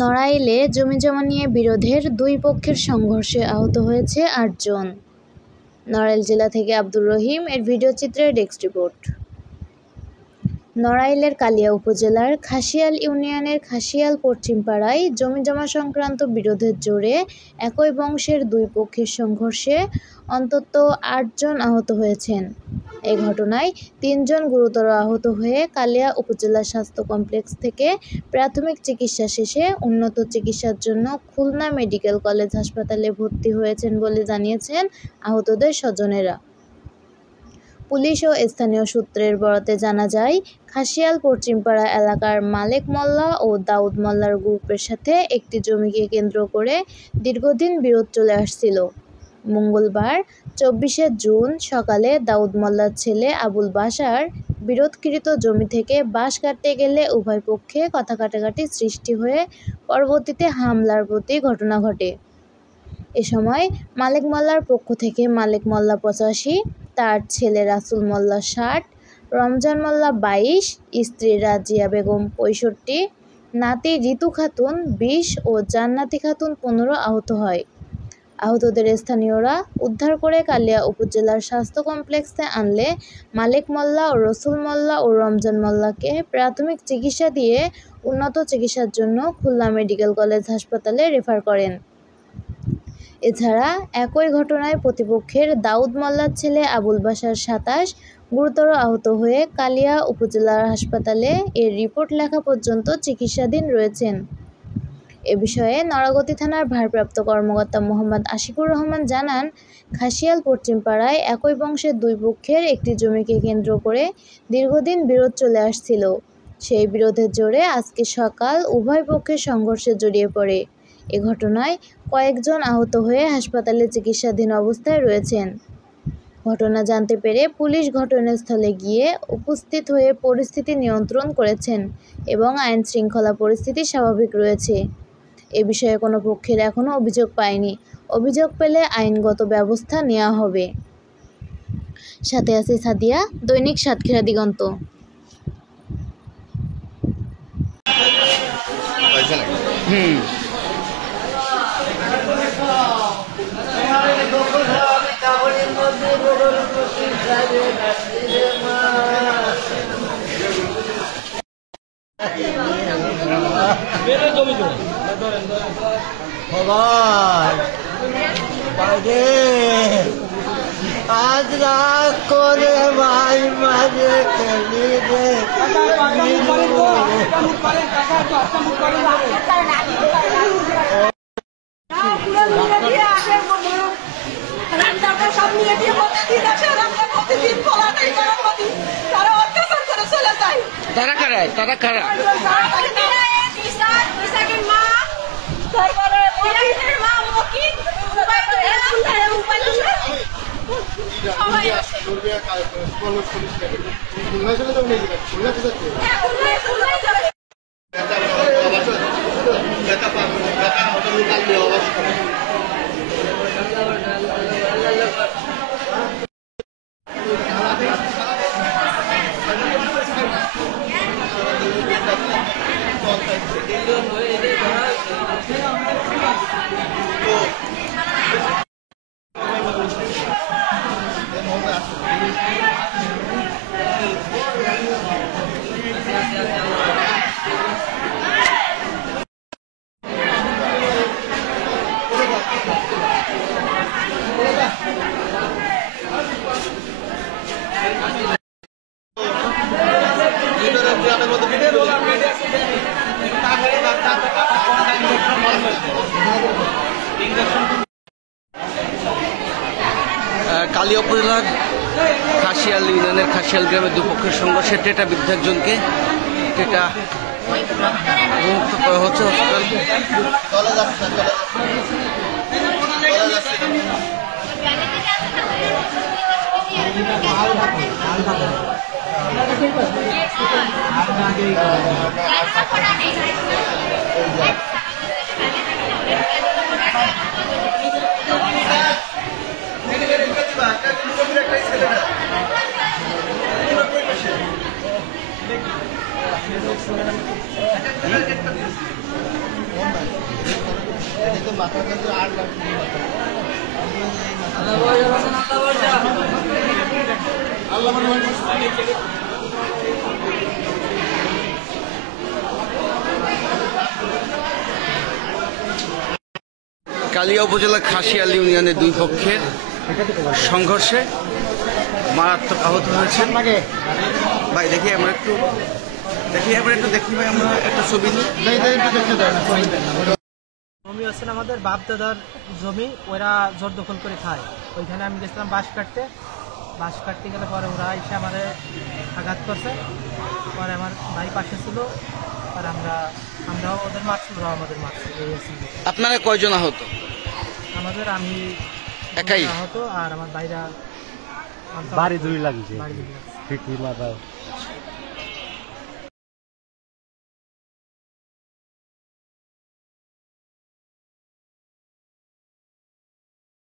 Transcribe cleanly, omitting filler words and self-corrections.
নড়াইলে জমিজমা নিয়ে বিরোধের দুই পক্ষের সংঘর্ষে আহত হয়েছে ৮ জন। নড়াইল জেলা থেকে আব্দুর রহিম এর ভিডিওচিত্রে ডেস্ক রিপোর্ট। নড়াইলের কালিয়া উপজেলার খাসিয়াল ইউনিয়নের খাসিয়াল পশ্চিমপাড়ায় জমিজমা সংক্রান্ত বিরোধের জেরে একই বংশের দুই পক্ষের সংঘর্ষে অন্তত ৮ জন আহত হয়েছেন। এ ঘটনায় ৩ জন গুরুতর আহত হয়ে কালিয়া উপজেলা স্বাস্থ্য কমপ্লেক্স থেকে প্রাথমিক চিকিৎসা শেষে উন্নত চিকিৎসার জন্য খুলনা মেডিকেল কলেজ হাসপাতালে ভর্তি হয়েছেন বলে জানিয়েছেন আহতদের স্বজনেরা। পুলিশ ও স্থানীয় সূত্রের বরাতে জানা যায়, খাসিয়াল পশ্চিমপাড়া এলাকার মালেক মোল্লা ও দাউদ মোল্লার গ্রুপের সাথে একটি জমিকে কেন্দ্র করে দীর্ঘদিন বিরোধ চলে আসছিল। মঙ্গলবার ২৪শে জুন সকালে দাউদ মোল্লার ছেলে আবুল বাশার বিরোধকৃত জমি থেকে বাঁশ কাটতে গেলে উভয় পক্ষে কথা কাটাকাটি সৃষ্টি হয়ে পরবর্তীতে হামলার প্রতি ঘটনা ঘটে। এ সময় মালেক মোল্লার পক্ষ থেকে মালেক মোল্লা ৮৫, তার ছেলে রাসুল মোল্লা ৬০, রমজান মোল্লা ২২, স্ত্রী রাজিয়া বেগম ৬৫, নাতি ঋতু খাতুন ২০ ও জান্নাতি খাতুন ১৫ আহত হয়। আহতদের স্থানীয়রা উদ্ধার করে কালিয়া উপজেলার স্বাস্থ্য কমপ্লেক্সে আনলে মালেক মোল্লা ও রসুল মোল্লা ও রমজান মোল্লাকে প্রাথমিক চিকিৎসা দিয়ে উন্নত চিকিৎসার জন্য খুলনা মেডিকেল কলেজ হাসপাতালে রেফার করেন। এছাড়া একই ঘটনায় প্রতিপক্ষের দাউদ মোল্লার ছেলে আবুল বাশার ২৭ গুরুতর আহত হয়ে কালিয়া উপজেলা হাসপাতালে এর রিপোর্ট লেখা পর্যন্ত চিকিৎসাধীন রয়েছেন। এ বিষয়ে নড়াগতি থানার ভারপ্রাপ্ত কর্মকর্তা মোহাম্মদ আশিকুর রহমান জানান, খাসিয়াল পশ্চিমপাড়ায় একই বংশের দুই পক্ষের একটি জমিকে কেন্দ্র করে দীর্ঘদিন বিরোধ চলে আসছিল। সেই বিরোধের জেরে আজকে সকাল উভয় পক্ষের সংঘর্ষে জড়িয়ে পড়ে। এ ঘটনায় কয়েকজন আহত হয়ে হাসপাতালে চিকিৎসাধীন অবস্থায় রয়েছেন। ঘটনা জানতে পেরে পুলিশ ঘটনাস্থলে গিয়ে উপস্থিত হয়ে পরিস্থিতি নিয়ন্ত্রণ করেছেন এবং আইনশৃঙ্খলা পরিস্থিতি স্বাভাবিক রয়েছে। এ বিষয়ে কোনো পক্ষের এখনও অভিযোগ পায়নি। অভিযোগ পেলে আইনগত ব্যবস্থা নেওয়া হবে। সাথে আছে সাদিয়া, দৈনিক সাতক্ষীরা দিগন্ত। আজ রাত করে ভাই মাঝে খেলি রে তারা কারায় তারা কারা কালিয়া উপজেলার খাসিয়াল ইউনিয়নের খাসিয়াল গ্রামের দুপক্ষের সংঘর্ষে টেটা বিদ্ধ একজনকে টেটা মুক্ত করা হচ্ছে হসপিটাল। কালিয়া উপজেলা খাসিয়াল ইউনিয়নের দুই পক্ষের সংঘর্ষে মারাত্মক আহত হয়েছেন। ভাই দেখি আমরা একটু দেখি ভাই, আমরা একটা ছবি নিই। জমি হচ্ছে আমাদের বাপ দাদার জমি, ওরা জোর দখল করে খায়। ওইখানে আমি গেছিলাম বাঁশ কাটতে গেলে পরে ওরা এসে আমার আঘাত করছে। পরে আমার ভাই পাশে ছিল, আর আমরাও ওদের মারছিল, ওরাও আমাদের মারছে। আপনারা কয়জন আহত? আমি একাই আহত, আর আমার ভাইরা বাড়ি দুই লাগছে। বাড়ি দিকে। ফিটি মাথা